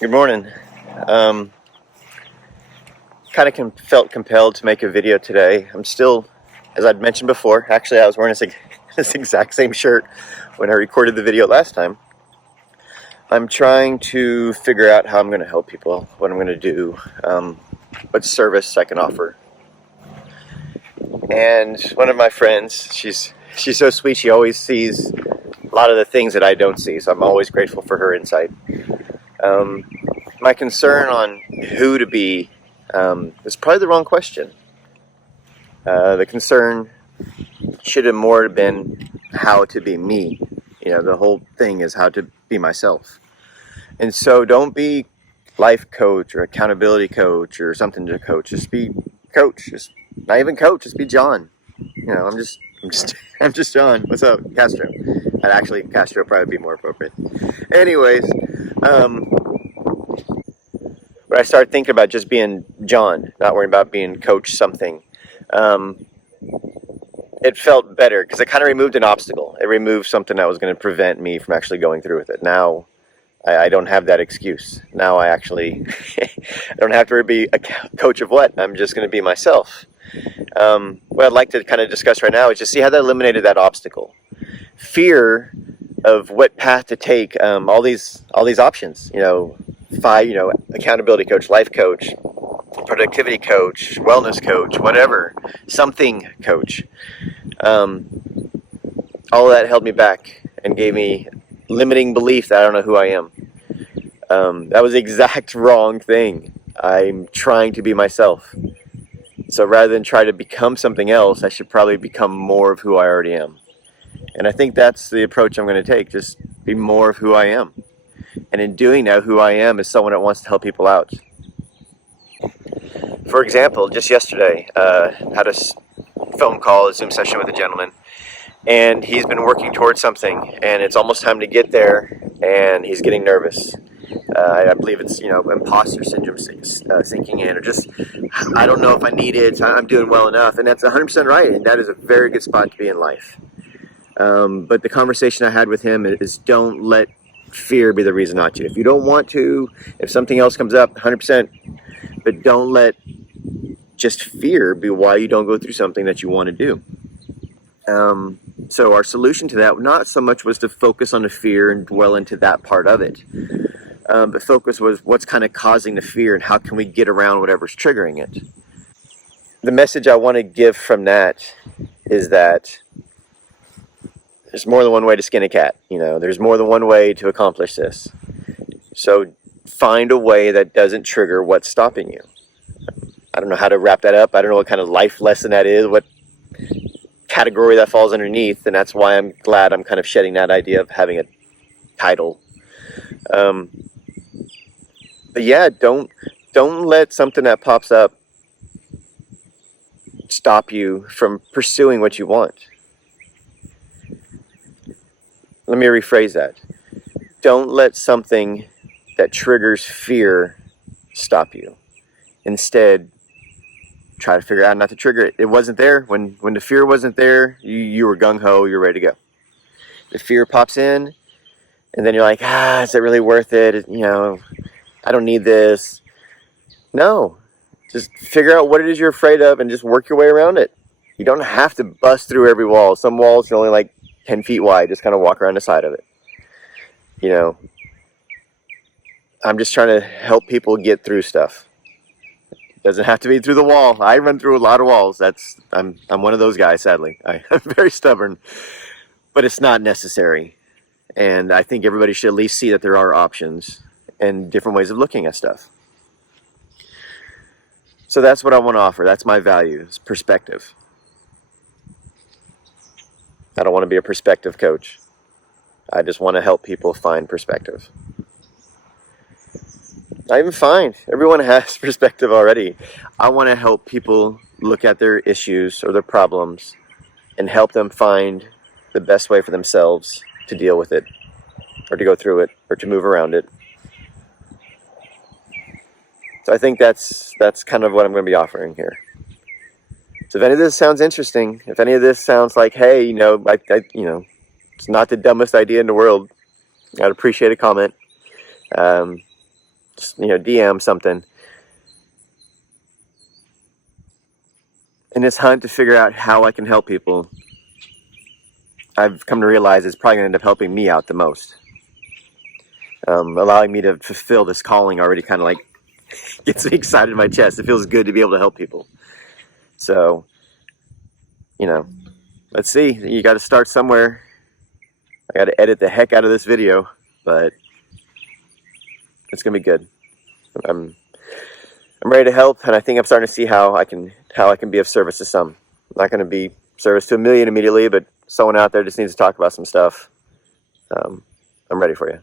Good morning. Um, felt compelled to make a video today. I'm still, as I'd mentioned before, actually I was wearing this exact same shirt when I recorded the video last time. I'm trying to figure out how I'm going to help people, what I'm going to do, what service I can offer. And one of my friends, she's so sweet, she always sees a lot of the things that I don't see, so I'm always grateful for her insight. My concern on who to be is probably the wrong question. The concern should have more been how to be me. The whole thing is how to be myself. And so don't be life coach or accountability coach or something to coach. Just be coach. Just not even coach. Just be John. I'm just John. What's up, Castro? Actually, Castro would probably be more appropriate. Anyways, but I started thinking about just being John, not worrying about being coach something. It felt better because it kind of removed an obstacle. It removed something that was going to prevent me from actually going through with it. Now I don't have that excuse. Now I actually I don't have to be a coach of what. I'm just going to be myself. What I'd like to kind of discuss right now is just see how that eliminated that obstacle. Fear of what path to take. All these options. Accountability coach, life coach, productivity coach, wellness coach, whatever, something coach. All of that held me back and gave me limiting belief that I don't know who I am. That was the exact wrong thing. I'm trying to be myself. So rather than try to become something else, I should probably become more of who I already am. And I think that's the approach I'm going to take. Just be more of who I am. And in doing that, who I am is someone that wants to help people out. For example, just yesterday, had a phone call, a Zoom session with a gentleman, and he's been working towards something, and it's almost time to get there, and he's getting nervous. I believe it's, imposter syndrome sinking in, or just, I don't know if I need it, I'm doing well enough, and that's 100% right, and that is a very good spot to be in life. But the conversation I had with him is don't let fear be the reason not to. If you don't want to, if something else comes up, 100%, but don't let just fear be why you don't go through something that you want to do. So our solution to that, not so much was to focus on the fear and dwell into that part of it, but focus was what's kind of causing the fear and how can we get around whatever's triggering it. The message I want to give from that is that there's more than one way to skin a cat. There's more than one way to accomplish this. So find a way that doesn't trigger what's stopping you. I don't know how to wrap that up. I don't know what kind of life lesson that is, what category that falls underneath, and that's why I'm glad I'm kind of shedding that idea of having a title. But yeah, don't let something that pops up stop you from pursuing what you want. Let me rephrase that. Don't let something that triggers fear stop you. Instead, try to figure out not to trigger it. It wasn't there. When the fear wasn't there, you were gung-ho, you're ready to go. The fear pops in, and then you're like, is it really worth it? I don't need this. No. Just figure out what it is you're afraid of and just work your way around it. You don't have to bust through every wall. Some walls are only like 10 feet wide. Just kind of walk around the side of it. I'm just trying to help people get through stuff. Doesn't have to be through the wall. I run through a lot of walls. I'm one of those guys, sadly. I'm very stubborn, but it's not necessary. And I think everybody should at least see that there are options and different ways of looking at stuff. So that's what I want to offer. That's my value, is perspective. I don't want to be a perspective coach. I just want to help people find perspective. Not even find. Everyone has perspective already. I want to help people look at their issues or their problems and help them find the best way for themselves to deal with it, or to go through it, or to move around it. So I think that's kind of what I'm going to be offering here. So if any of this sounds interesting, if any of this sounds like, hey, it's not the dumbest idea in the world, I'd appreciate a comment. DM something. In this hunt to figure out how I can help people, I've come to realize it's probably going to end up helping me out the most. Allowing me to fulfill this calling already kind of like gets me excited in my chest. It feels good to be able to help people. So, let's see. You got to start somewhere. I got to edit the heck out of this video, but it's going to be good. I'm ready to help, and I think I'm starting to see how I can be of service to some. I'm not going to be service to a million immediately, but someone out there just needs to talk about some stuff. I'm ready for you.